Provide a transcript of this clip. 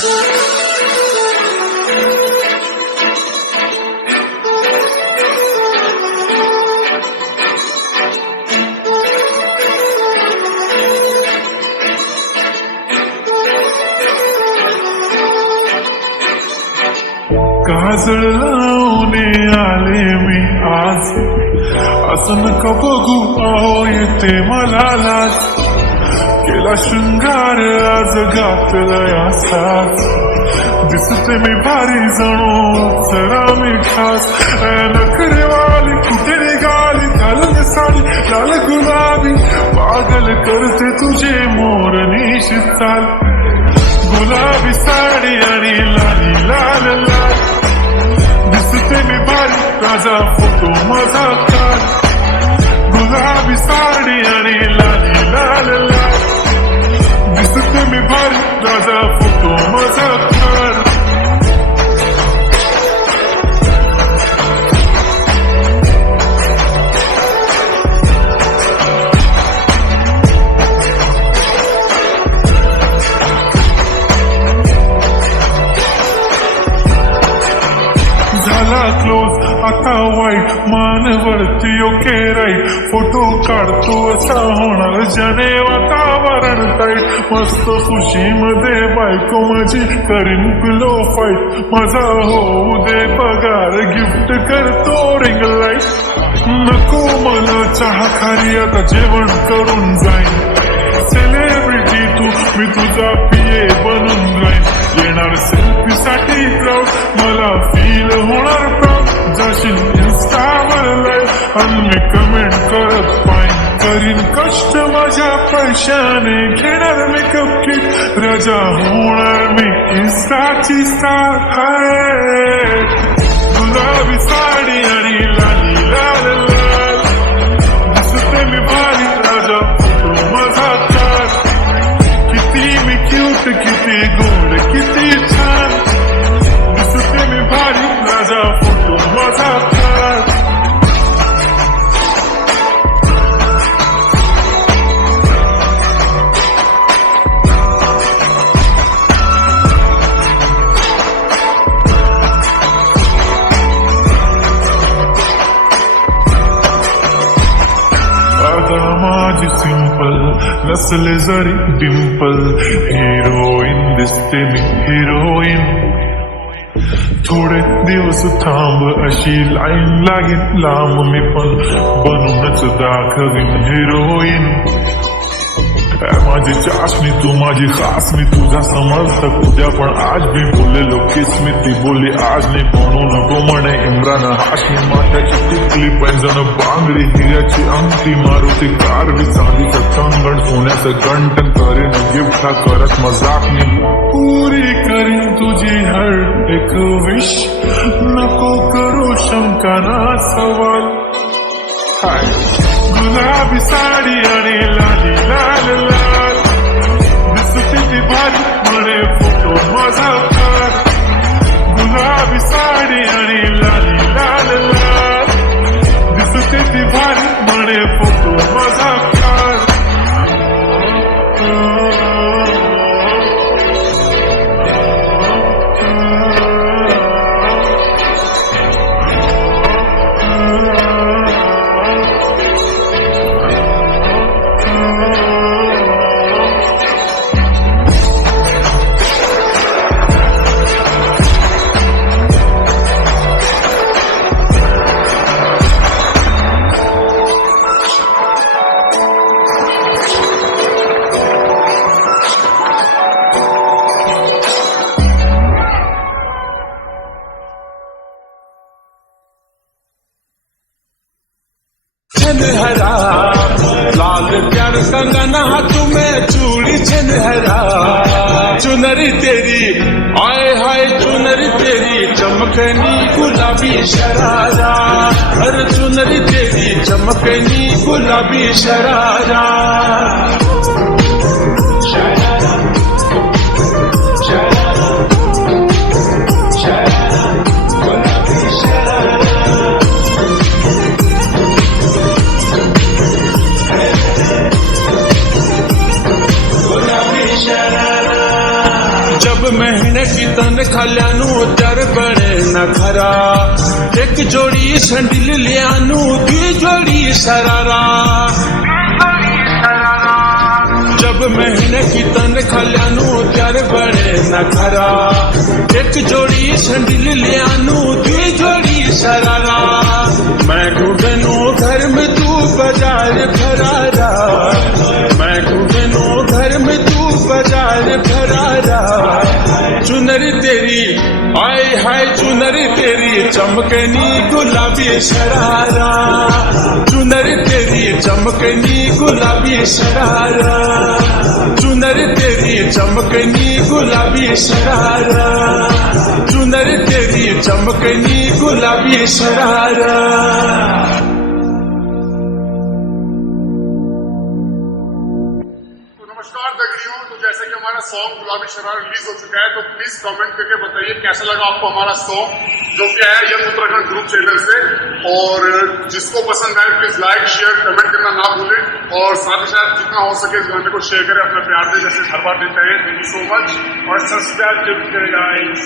काजळ लावणे आले मी आज, असं नका बघू अहो येते मला लाज. केला शृंगार आज घातलाय असाच, दिसते मी भारी जणू जरा मी खास. नखरेवाली कुठे निघाली घालून साडी लाल गुलाबी, पागल करते तुझे मोरनीशी चाल. गुलाबी साडी आणि लाली लाल लाल, दिसते मी भारी राजा फोटो माझा काढ. गुलाबी साडी आणि लाली लाल लाल, दिसते मी भारी राजा फोटो माझा काढ. झाला क्लोज आता वाईट, मान वरती ओके राईट. फोटो काढतो असा होणार ज्याने वातावरण टाईट. मस्त खुशीमध्ये बायको माझी करीन पिलो फाईट. माझा होऊ दे पगार गिफ्ट करतो रिंग लाईट. नको मला चहा खारी आता जेवण करून जाईन. सेलिब्रिटी तू मी तुझा पिये बनून राहीन. येणार सेल्फी साठी क्राऊड मला फील होणार प्राऊड. जाशील इन्स्टावर लाईव्ह आणि मी कमेंट करत पाईन. करीन कष्ट माझ्या पैशाने घेणार मेकअप किट. राजा होणार मी इन्स्टाची स्टार. हाय गुलाबी साडी आणि लाली लाल लाल, दिसते मी भारी राजा फोटो माझा काढ. किती मी क्यूट किती गोड किती छान, दिसते मी भारी राजा फोटो माझा काढ. माझी सिंपल नसले जरी डिंपल, हिरोईन दिसते मी हिरोईन. थोडे दिवस थांब अशी लाईन लागेल लांब, मी पण बनूनच दाखवीन हिरोईन. माझी चाशनी तू माझी खास, मी तुझा समर्थक उद्या पण आज मी बोललेलो किस्मी. ती बोलली आज नाही बनू नको म्हणे इम्रान हाशमी. माथ्याची टिकली पैंजण बांगडी हिऱ्याची अंगठी, मारुती कार बी चांदीचं कंगण, सोन्याचं गंटन करेन गिफ्ट हा करत मजाक मी. पुरी करीन तुझी हर एक विश, नको करू शंका ना सवाल. हाय गुलाबी साडी आणि लाली लाल लाल, दिसते ती भारी म्हणे फोटो माझा काढ. गुलाबी साडी आणि लाली लाल लाल, दिसते ती भारी म्हणे फोटो माझा काढ. हरा लाल प्यार कंगना तुम्हें चूड़ी हरा. चुनरी तेरी आए हाय चुनरी तेरी चमकनी गुलाबी शरारा. हर चुनरी तेरी चमकनी गुलाबी शरारा. जब महने की तन खाल्यानू त्यार बने न खरा एक जोड़ी संडिल लियानू दी जोड़ी सरारा जब महीने की तन खाल्यानू त्यार बने न खरा एक जोड़ी संडिल लियानू दी जोड़ी सरारा मैं घुगनू घर में तू बाजार फरारा मैं घुगनू घर में तू बाजार फरारा चुनरी तेरी आय हाय चुनरी तेरी चमकनी गुलाबी शरारा चुनरी तेरी चमकनी गुलाबी शरारा चुनरी तेरी चमकनी गुलाबी शरारा चुनरी तेरी चमकनी गुलाबी शरारा नमस्कार दगड़ियों, तो जैसे कि हमारा सॉन्ग गुलाबी शरारा रिलीज हो चुका है, तो प्लीज कमेंट करके बताइए कैसा लगा आपको हमारा सॉन्ग जो कि है यंग उत्तराखंड ग्रुप चैनल से। और जिसको पसंद आए प्लीज लाइक शेयर कमेंट करना ना भूलें और साथ ही साथ जितना हो सके इस गाने को शेयर करें, अपना प्यार दें जैसे हर बार देते हैं। थैंक यू सो मच और सब्सक्राइब जरूर करें गाइस।